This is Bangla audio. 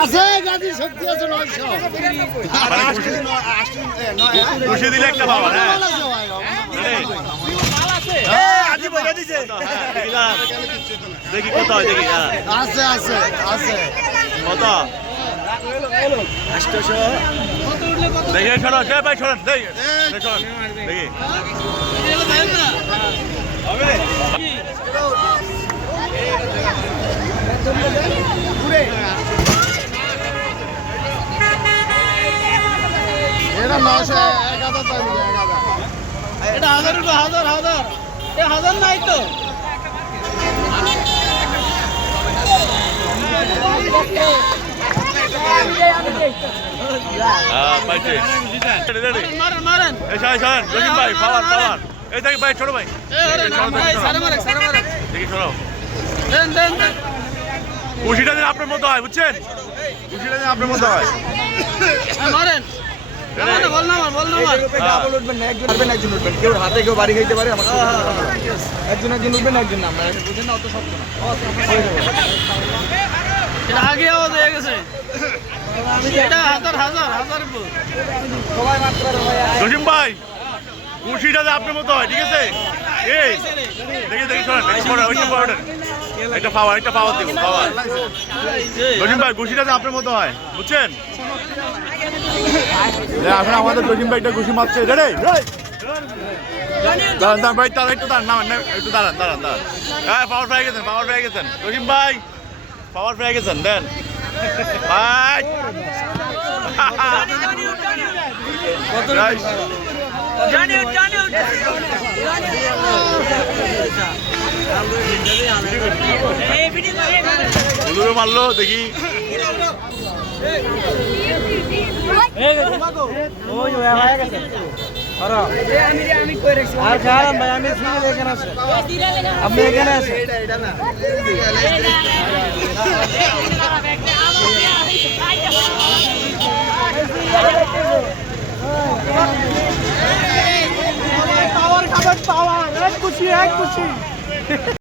আছে গাজী শক্তি আছে 900 খুশি দিলে একটা পাওয়া হ্যাঁ আজি বইরা দিছে দেখি কত হয় দেখি আছে আছে আছে কত 800 দেখি সরো সে ভাই সরো দেখি দেখি হবে এটা 900 1000 টাকা 1000 এটা 1000 টাকা 1000 এ 1000 নাই তো পাইছে মারেন মারেন এই শান রহিম ভাই পাওয়ার পাওয়ার এই দেখি ভাই ছোট ভাই সারে মারে দেখি সরো দেন দেন খুশিটা যেন আপনার মতো হয় বুঝছেন খুশিটা যেন আপনার মতো হয় মারেন বল না মার ডাবল উঠবেন না একজন উঠবেন কেউ হাতে কেউ বাড়ি খাইতে পারে আমার একজন উঠবেন একজন না আমরা বুঝেন না অত শক্ত না এটা আগে আওয়াজ হয়ে গেছে এটা হাজার সবাই মাত্র রহিম ভাই খুশিটা যেন আপনার মতো হয় ঠিক আছে এই দেখি দেখি শোনেন একটা পাওয়ার দেবো পাওয়ার রহিম ভাই খুশিটা যেন আপনার মতো হয় বুঝছেন এখন আমাদের রহিম ভাইটা খুশি মারছে রে দাঁড়ান ভাই তারা একটু দাঁড়ান না একটু দাঁড়ান হ্যাঁ পাওয়ার পেয়ে গেছেন রহিম ভাই পাওয়ার পেয়ে গেছেন দেন ভাই মারলো দেখি আপনি এখানে আছেন পাওয়ার এক খুশি